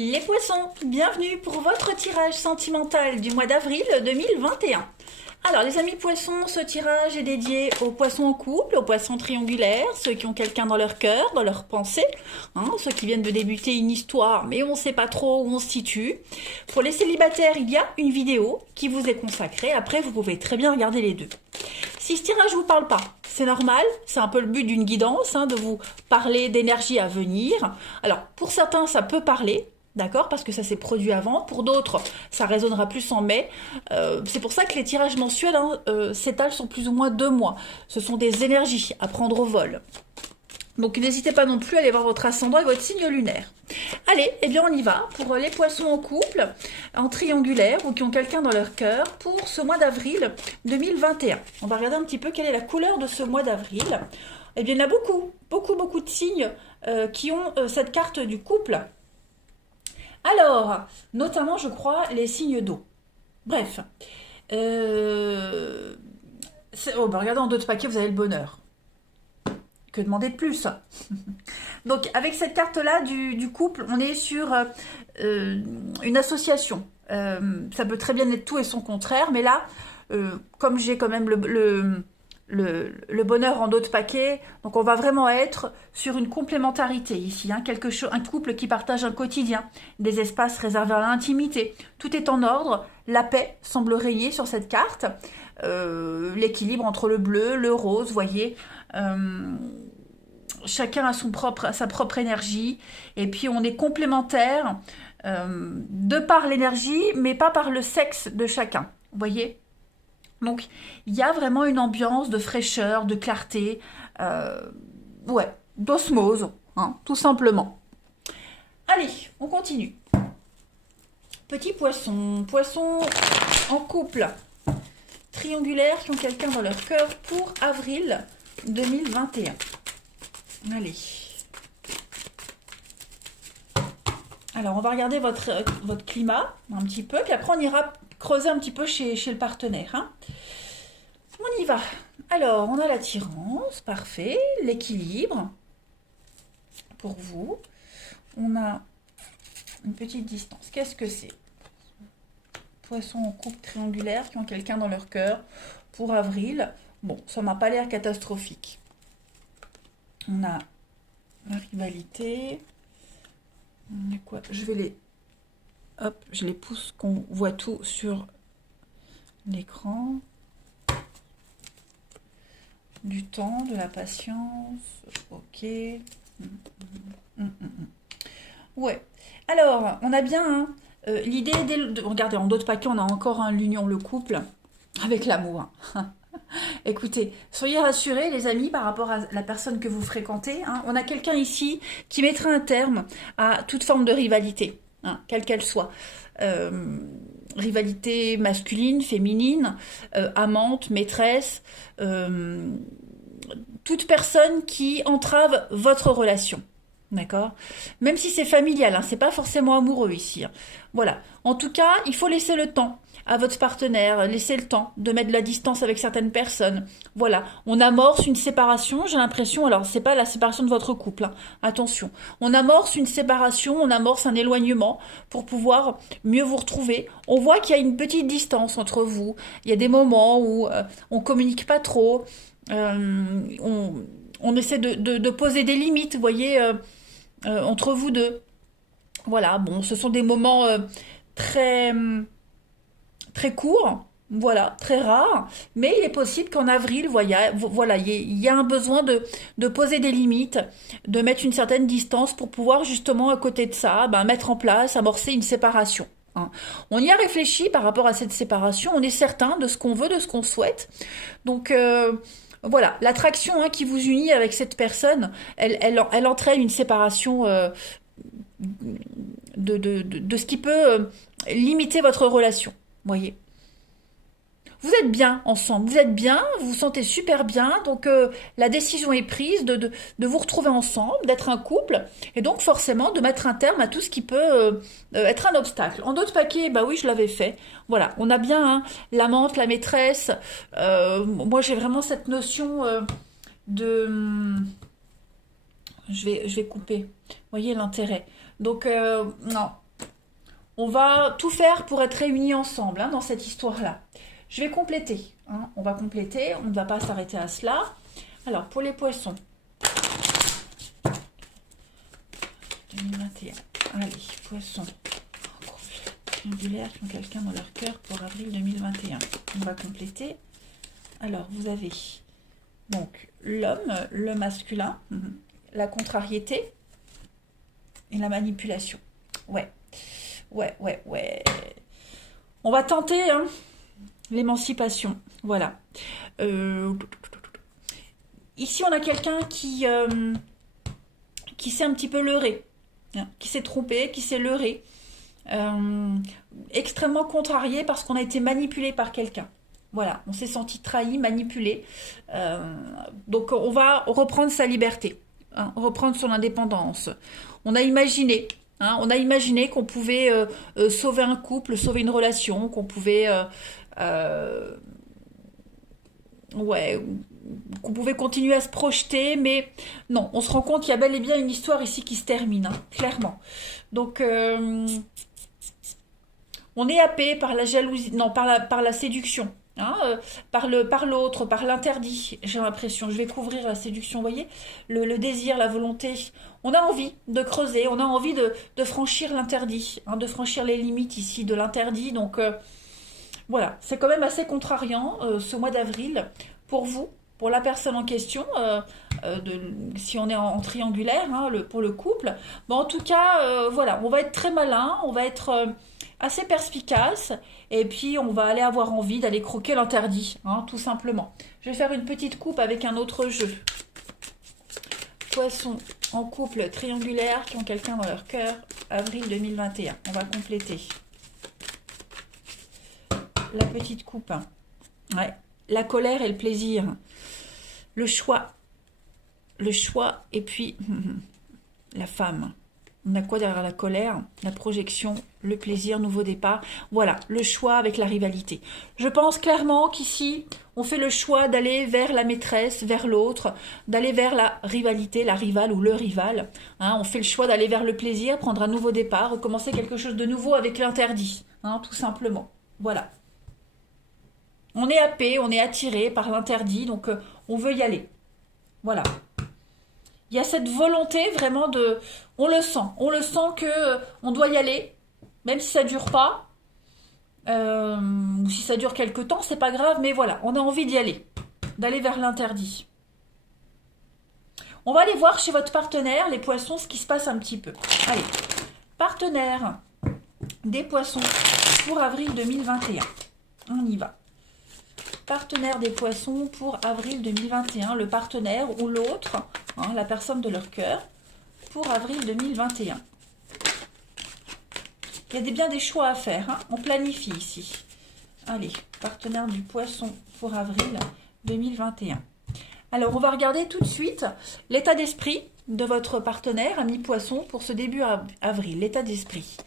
Les poissons, bienvenue pour votre tirage sentimental du mois d'avril 2021. Alors les amis poissons, ce tirage est dédié aux poissons en couple, aux poissons triangulaires, ceux qui ont quelqu'un dans leur cœur, dans leur pensée, ceux qui viennent de débuter une histoire mais on ne sait pas trop où on se situe. Pour les célibataires, il y a une vidéo qui vous est consacrée, après vous pouvez très bien regarder les deux. Si ce tirage ne vous parle pas, c'est normal, c'est un peu le but d'une guidance, de vous parler d'énergie à venir. Alors pour certains ça peut parler, d'accord, parce que ça s'est produit avant. Pour d'autres, ça résonnera plus en mai. C'est pour ça que les tirages mensuels s'étalent sur plus ou moins 2 mois. Ce sont des énergies à prendre au vol. Donc n'hésitez pas non plus à aller voir votre ascendant et votre signe lunaire. Allez, eh bien on y va pour les poissons en couple, en triangulaire ou qui ont quelqu'un dans leur cœur pour ce mois d'avril 2021. On va regarder un petit peu quelle est la couleur de ce mois d'avril. Eh bien il y en a beaucoup de signes qui ont cette carte du couple. Alors, notamment, je crois, les signes d'eau. Bref. Regardez en 2 de paquet, vous avez le bonheur. Que demander de plus? Donc, avec cette carte-là du couple, on est sur une association. Ça peut très bien être tout et son contraire, mais là, comme j'ai quand même le bonheur en d'autres paquets, donc on va vraiment être sur une complémentarité ici, un couple qui partage un quotidien, des espaces réservés à l'intimité, tout est en ordre, la paix semble régner sur cette carte, l'équilibre entre le bleu, le rose, voyez, chacun a sa propre énergie, et puis on est complémentaires de par l'énergie, mais pas par le sexe de chacun, vous voyez. Donc, il y a vraiment une ambiance de fraîcheur, de clarté, d'osmose, tout simplement. Allez, on continue. Petits poissons, poissons en couple, triangulaires qui ont quelqu'un dans leur cœur pour avril 2021. Allez. Alors, on va regarder votre climat un petit peu, puis après on ira creuser un petit peu chez le partenaire. On y va. Alors, on a l'attirance, parfait. L'équilibre, pour vous. On a une petite distance. Qu'est-ce que c'est? Poissons en couple triangulaire qui ont quelqu'un dans leur cœur pour avril. Bon, ça m'a pas l'air catastrophique. On a la rivalité. On a quoi? Je les pousse qu'on voit tout sur l'écran. Du temps, de la patience, ok. Ouais. Alors, on a bien l'idée, regardez, en d'autres paquets, on a encore l'union, le couple, avec l'amour. Écoutez, soyez rassurés les amis par rapport à la personne que vous fréquentez. On a quelqu'un ici qui mettra un terme à toute forme de rivalité, quelle qu'elle soit. Rivalité masculine, féminine, amante, maîtresse, toute personne qui entrave votre relation. D'accord? Même si c'est familial, c'est pas forcément amoureux ici. Voilà. En tout cas, il faut laisser le temps à votre partenaire, laisser le temps de mettre de la distance avec certaines personnes. Voilà. On amorce une séparation, j'ai l'impression, alors c'est pas la séparation de votre couple, attention. On amorce une séparation, on amorce un éloignement pour pouvoir mieux vous retrouver. On voit qu'il y a une petite distance entre vous. Il y a des moments où on communique pas trop, on essaie de poser des limites, vous voyez, entre vous deux. Voilà, bon, ce sont des moments très courts, voilà, très rares, mais il est possible qu'en avril, voilà, il y a un besoin de poser des limites, de mettre une certaine distance pour pouvoir justement à côté de ça, mettre en place, amorcer une séparation. On y a réfléchi par rapport à cette séparation, on est certain de ce qu'on veut, de ce qu'on souhaite. Donc voilà, l'attraction qui vous unit avec cette personne, elle entraîne une séparation de ce qui peut limiter votre relation. Voyez. Vous êtes bien ensemble, vous vous sentez super bien, donc la décision est prise de vous retrouver ensemble, d'être un couple, et donc forcément de mettre un terme à tout ce qui peut être un obstacle. En d'autres paquets, oui, je l'avais fait. Voilà, on a bien l'amante, la maîtresse. Moi, j'ai vraiment cette notion de... Je vais couper. Vous voyez l'intérêt. Donc, non. On va tout faire pour être réunis ensemble, hein, dans cette histoire-là. Je vais compléter, hein. On va compléter, on ne va pas s'arrêter à cela. Alors, pour les poissons, 2021. Allez, poissons triangulaires qui ont quelqu'un dans leur cœur pour avril 2021. On va compléter. Alors, vous avez donc l'homme, le masculin, la contrariété et la manipulation. Ouais. On va tenter, hein, l'émancipation. Voilà. Ici, on a quelqu'un qui s'est un petit peu leurré, hein, qui s'est trompé, qui s'est leurré, extrêmement contrarié parce qu'on a été manipulé par quelqu'un. Voilà, on s'est senti trahi, manipulé. Donc, on va reprendre sa liberté, hein, reprendre son indépendance. On a imaginé... Hein, on a imaginé qu'on pouvait sauver un couple, sauver une relation, qu'on pouvait, qu'on pouvait continuer à se projeter, mais non, on se rend compte qu'il y a bel et bien une histoire ici qui se termine, hein, clairement. Donc, on est happé par la jalousie, non, par la séduction. Hein, par l'autre, par l'interdit, j'ai l'impression. Je vais couvrir la séduction, vous voyez, le désir, la volonté. On a envie de creuser, on a envie de franchir l'interdit, hein, de franchir les limites ici de l'interdit. Donc voilà, c'est quand même assez contrariant ce mois d'avril pour vous, pour la personne en question, si on est en triangulaire, hein, pour le couple. Bon, en tout cas, voilà, on va être très malin, on va être... assez perspicace, et puis on va aller avoir envie d'aller croquer l'interdit, hein, tout simplement. Je vais faire une petite coupe avec un autre jeu. Poissons en couple triangulaire qui ont quelqu'un dans leur cœur, avril 2021. On va compléter. La petite coupe. Ouais. La colère et le plaisir. Le choix. Le choix, et puis la femme. On a quoi derrière la colère? La projection, le plaisir, nouveau départ. Voilà, le choix avec la rivalité. Je pense clairement qu'ici, on fait le choix d'aller vers la maîtresse, vers l'autre, d'aller vers la rivalité, la rivale ou le rival. Hein, on fait le choix d'aller vers le plaisir, prendre un nouveau départ, recommencer quelque chose de nouveau avec l'interdit, hein, tout simplement. Voilà. On est happé, on est attiré par l'interdit, donc on veut y aller. Voilà. Il y a cette volonté vraiment de... On le sent que on doit y aller, même si ça dure pas, ou si ça dure quelque temps, c'est pas grave, mais voilà, on a envie d'y aller, d'aller vers l'interdit. On va aller voir chez votre partenaire, les poissons, ce qui se passe un petit peu. Allez, partenaire des poissons pour avril 2021. On y va. Partenaire des poissons pour avril 2021, le partenaire ou l'autre, hein, la personne de leur cœur, pour avril 2021. Il y a bien des choix à faire, hein, on planifie ici. Allez, partenaire du poisson pour avril 2021. Alors, on va regarder tout de suite l'état d'esprit de votre partenaire, ami poisson, pour ce début avril, l'état d'esprit.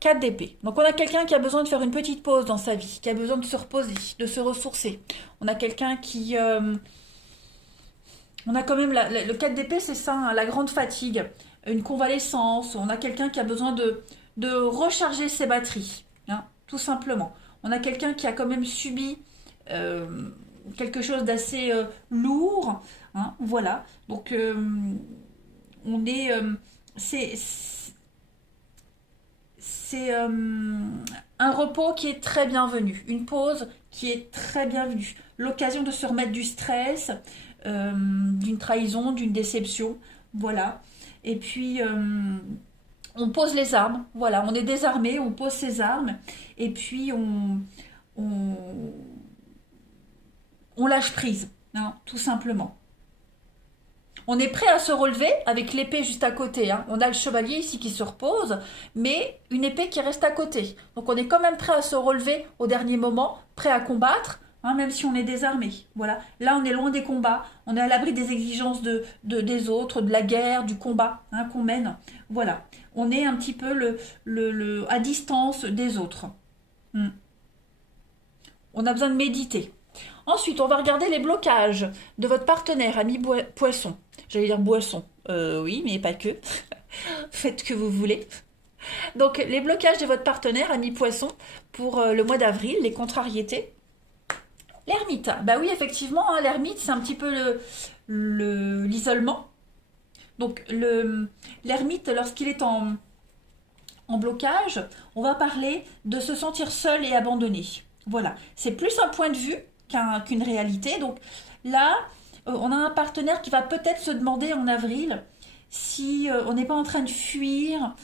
4 d'épée. Donc on a quelqu'un qui a besoin de faire une petite pause dans sa vie, qui a besoin de se reposer, de se ressourcer. On a quelqu'un qui... on a quand même... le 4 d'épée, c'est ça, hein, la grande fatigue, une convalescence. On a quelqu'un qui a besoin de recharger ses batteries, hein, tout simplement. On a quelqu'un qui a quand même subi quelque chose d'assez lourd. Hein, voilà. Donc on est... c'est un repos qui est très bienvenu, une pause qui est très bienvenue, l'occasion de se remettre du stress, d'une trahison, d'une déception, voilà. Et puis on pose les armes, voilà, on est désarmé, on pose ses armes, et puis on lâche prise, hein, tout simplement. On est prêt à se relever avec l'épée juste à côté. Hein. On a le chevalier ici qui se repose, mais une épée qui reste à côté. Donc on est quand même prêt à se relever au dernier moment, prêt à combattre, hein, même si on est désarmé. Voilà. Là, on est loin des combats. On est à l'abri des exigences des autres, de la guerre, du combat, hein, qu'on mène. Voilà. On est un petit peu à distance des autres. On a besoin de méditer. Ensuite, on va regarder les blocages de votre partenaire, ami poisson. J'allais dire boisson. Oui, mais pas que. Faites ce que vous voulez. Donc, les blocages de votre partenaire, ami poisson, pour le mois d'avril, les contrariétés. L'ermite. Bah oui, effectivement, hein, l'ermite, c'est un petit peu l'isolement. Donc, l'ermite, lorsqu'il est en blocage, on va parler de se sentir seul et abandonné. Voilà. C'est plus un point de vue qu'une réalité. Donc, là, on a un partenaire qui va peut-être se demander en avril si on n'est pas en train de fuir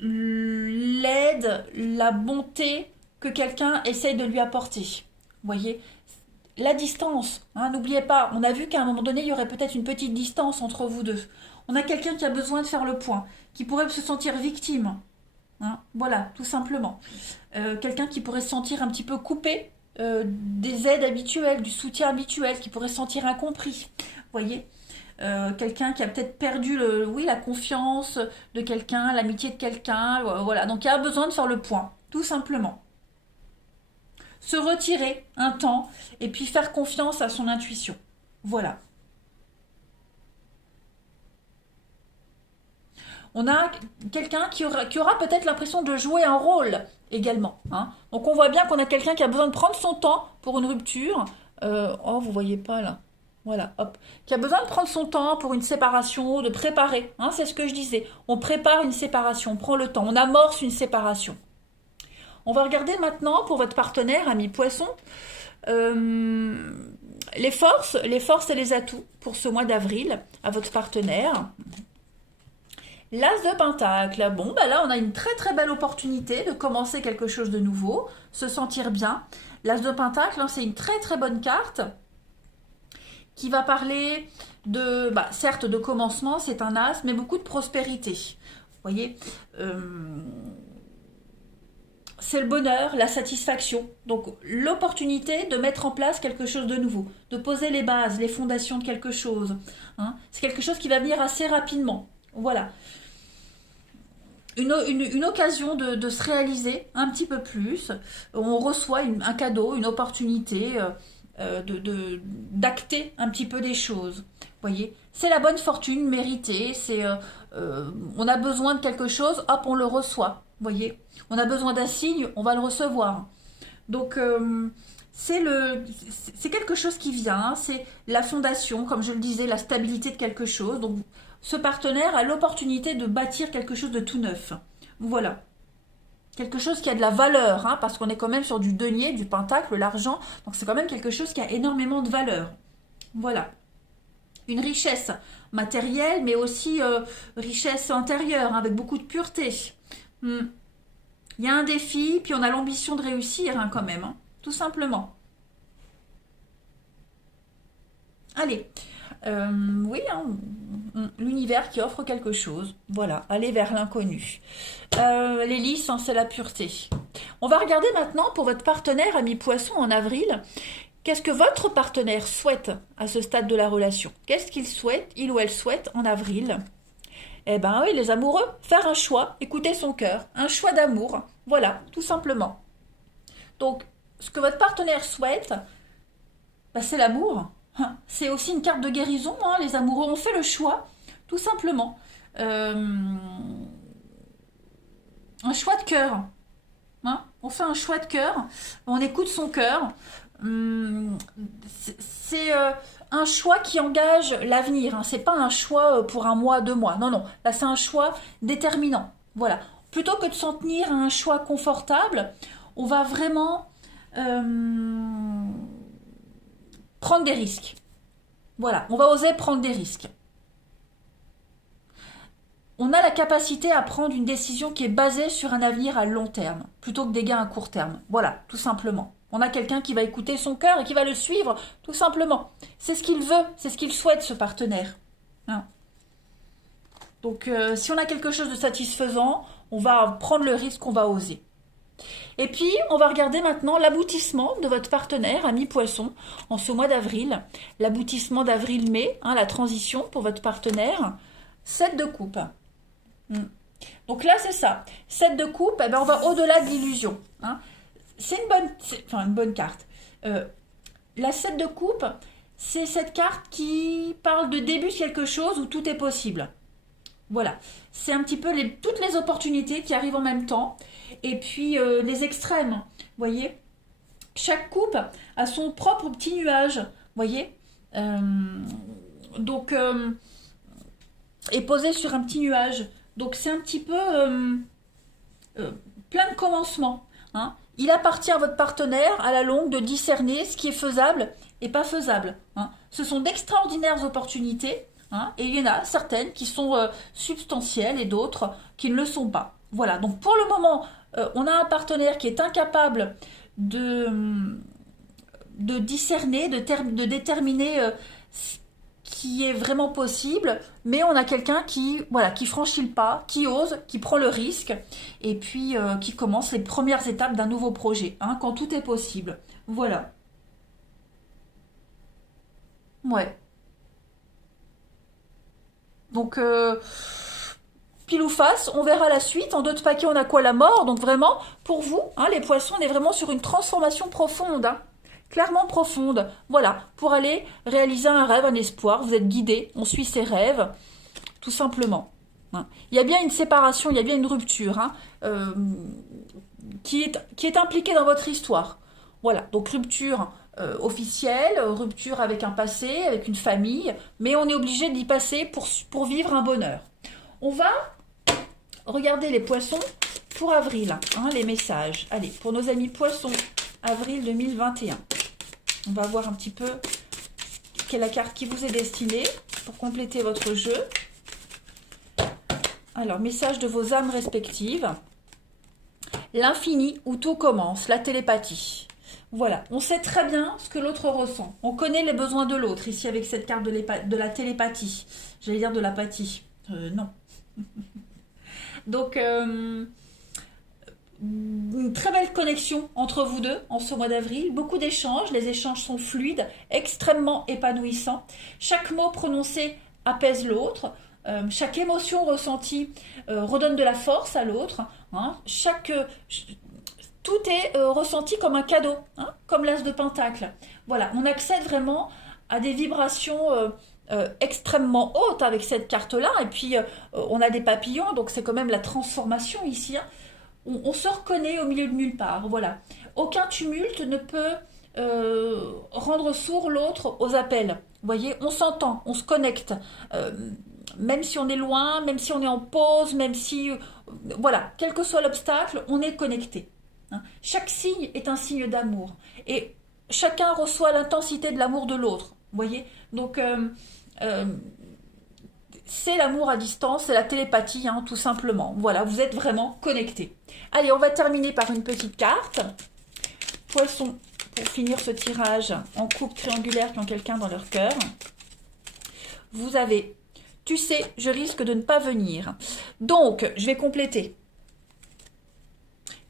l'aide, la bonté que quelqu'un essaye de lui apporter. Vous voyez, la distance, hein, n'oubliez pas, on a vu qu'à un moment donné, il y aurait peut-être une petite distance entre vous deux. On a quelqu'un qui a besoin de faire le point, qui pourrait se sentir victime. Hein, voilà, tout simplement. Quelqu'un qui pourrait se sentir un petit peu coupé des aides habituelles, du soutien habituel, qui pourrait se sentir incompris. Vous voyez, quelqu'un qui a peut-être perdu la confiance de quelqu'un, l'amitié de quelqu'un. Voilà, donc il a besoin de faire le point, tout simplement. Se retirer un temps et puis faire confiance à son intuition. Voilà. On a quelqu'un qui aura peut-être l'impression de jouer un rôle également. Hein. Donc on voit bien qu'on a quelqu'un qui a besoin de prendre son temps pour une rupture. Oh, vous voyez pas là. Voilà, hop. Qui a besoin de prendre son temps pour une séparation, de préparer. Hein, c'est ce que je disais. On prépare une séparation, on prend le temps, on amorce une séparation. On va regarder maintenant pour votre partenaire, ami poisson, les forces et les atouts pour ce mois d'avril à votre partenaire. L'As de Pentacle. Bon, bah là, on a une très très belle opportunité de commencer quelque chose de nouveau, se sentir bien. L'As de Pentacle, hein, c'est une très très bonne carte qui va parler de, certes, de commencement, c'est un As, mais beaucoup de prospérité. Vous voyez, c'est le bonheur, la satisfaction. Donc, l'opportunité de mettre en place quelque chose de nouveau, de poser les bases, les fondations de quelque chose. Hein. C'est quelque chose qui va venir assez rapidement. Voilà. Une occasion de se réaliser un petit peu plus. On reçoit un cadeau, une opportunité d'acter un petit peu des choses. Voyez, c'est la bonne fortune méritée. On a besoin de quelque chose, hop, on le reçoit. Voyez, on a besoin d'un signe, on va le recevoir. Donc c'est quelque chose qui vient. Hein, c'est la fondation, comme je le disais, la stabilité de quelque chose. Donc ce partenaire a l'opportunité de bâtir quelque chose de tout neuf. Voilà. Quelque chose qui a de la valeur, hein, parce qu'on est quand même sur du denier, du pentacle, l'argent. Donc c'est quand même quelque chose qui a énormément de valeur. Voilà. Une richesse matérielle, mais aussi richesse intérieure, hein, avec beaucoup de pureté. Il y a un défi, puis on a l'ambition de réussir, hein, quand même. Hein, tout simplement. Allez. Oui, hein, l'univers qui offre quelque chose. Voilà, aller vers l'inconnu. Les lys, hein, c'est la pureté. On va regarder maintenant pour votre partenaire, ami poisson, en avril. Qu'est-ce que votre partenaire souhaite à ce stade de la relation? Qu'est-ce qu'il souhaite, il ou elle souhaite en avril? Eh ben oui, les amoureux, faire un choix, écouter son cœur, un choix d'amour. Voilà, tout simplement. Donc, ce que votre partenaire souhaite, c'est l'amour. C'est aussi une carte de guérison, hein. Les amoureux ont fait le choix, tout simplement. Un choix de cœur. Hein, on fait un choix de cœur, on écoute son cœur. C'est un choix qui engage l'avenir. Hein. C'est pas un choix pour un mois, 2 mois. Non, non. Là, c'est un choix déterminant. Voilà. Plutôt que de s'en tenir à un choix confortable, on va vraiment prendre des risques. Voilà, on va oser prendre des risques. On a la capacité à prendre une décision qui est basée sur un avenir à long terme, plutôt que des gains à court terme. Voilà, tout simplement. On a quelqu'un qui va écouter son cœur et qui va le suivre, tout simplement. C'est ce qu'il veut, c'est ce qu'il souhaite, ce partenaire. Hein. Donc, si on a quelque chose de satisfaisant, on va prendre le risque, on va oser. Et puis, on va regarder maintenant l'aboutissement de votre partenaire, ami poisson, en ce mois d'avril. L'aboutissement d'avril-mai, hein, la transition pour votre partenaire. 7 de coupe. Donc là, c'est ça. 7 de coupe, on va au-delà de l'illusion. Hein. C'est une bonne carte. La 7 de coupe, c'est cette carte qui parle de début de quelque chose où tout est possible. Voilà, c'est un petit peu toutes les opportunités qui arrivent en même temps. Et puis les extrêmes, vous voyez. Chaque couple a son propre petit nuage, vous voyez. Euh, donc, est posé sur un petit nuage. Donc c'est un petit peu plein de commencements, hein. Il appartient à votre partenaire, à la longue, de discerner ce qui est faisable et pas faisable, hein. Ce sont d'extraordinaires opportunités, hein, et il y en a certaines qui sont substantielles et d'autres qui ne le sont pas. Voilà, donc pour le moment, on a un partenaire qui est incapable de discerner, de déterminer ce qui est vraiment possible, mais on a quelqu'un qui, voilà, qui franchit le pas, qui ose, qui prend le risque, et puis qui commence les premières étapes d'un nouveau projet, hein, quand tout est possible. Voilà. Ouais. Donc, pile ou face, on verra la suite. En d'autres paquets, on a quoi? La mort. Donc vraiment, pour vous, hein, les poissons, on est vraiment sur une transformation profonde, hein. Clairement profonde. Voilà, pour aller réaliser un rêve, un espoir. Vous êtes guidé, on suit ses rêves, tout simplement, hein. Il y a bien une séparation, il y a bien une rupture, hein, qui est impliquée dans votre histoire. Voilà, donc rupture officielle, rupture avec un passé, avec une famille, mais on est obligé d'y passer pour vivre un bonheur. On va regarder les poissons pour avril, hein, les messages. Allez, pour nos amis poissons, avril 2021. On va voir un petit peu quelle est la carte qui vous est destinée pour compléter votre jeu. Alors, message de vos âmes respectives. L'infini où tout commence, la télépathie. Voilà, on sait très bien ce que l'autre ressent. On connaît les besoins de l'autre, ici avec cette carte de la télépathie. J'allais dire de l'apathie. Non. Donc, une très belle connexion entre vous deux en ce mois d'avril. Beaucoup d'échanges, les échanges sont fluides, extrêmement épanouissants. Chaque mot prononcé apaise l'autre. Chaque émotion ressentie redonne de la force à l'autre, hein. Tout est ressenti comme un cadeau, hein, comme l'as de pentacle. Voilà, on accède vraiment à des vibrations extrêmement hautes avec cette carte-là. Et puis, on a des papillons, donc c'est quand même la transformation ici, hein. On se reconnaît au milieu de nulle part. Voilà. Aucun tumulte ne peut rendre sourd l'autre aux appels. Vous voyez, on s'entend, on se connecte. Même si on est loin, même si on est en pause, même si... voilà, quel que soit l'obstacle, on est connecté, hein. Chaque signe est un signe d'amour. Et chacun reçoit l'intensité de l'amour de l'autre. Vous voyez? Donc, c'est l'amour à distance, c'est la télépathie, hein, tout simplement. Voilà, vous êtes vraiment connectés. Allez, on va terminer par une petite carte. Poisson, pour finir ce tirage en coupe triangulaire qui ont quelqu'un dans leur cœur. Vous avez... Tu sais, je risque de ne pas venir. Donc, je vais compléter.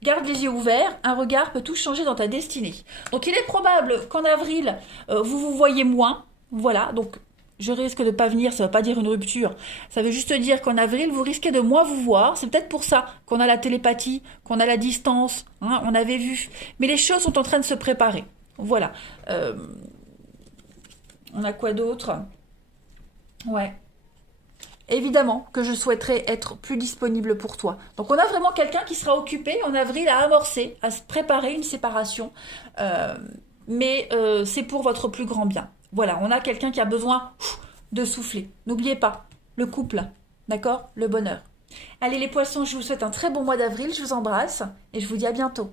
Garde les yeux ouverts, un regard peut tout changer dans ta destinée. Donc, il est probable qu'en avril, vous vous voyez moins. Voilà, donc je risque de ne pas venir, ça ne veut pas dire une rupture. Ça veut juste dire qu'en avril, vous risquez de moins vous voir. C'est peut-être pour ça qu'on a la télépathie, qu'on a la distance, hein, on avait vu. Mais les choses sont en train de se préparer. Voilà. On a quoi d'autre? Ouais. Évidemment que je souhaiterais être plus disponible pour toi. Donc on a vraiment quelqu'un qui sera occupé en avril à amorcer, à se préparer une séparation. Mais c'est pour votre plus grand bien. Voilà, on a quelqu'un qui a besoin de souffler. N'oubliez pas, le couple, d'accord? Le bonheur. Allez les poissons, je vous souhaite un très bon mois d'avril. Je vous embrasse et je vous dis à bientôt.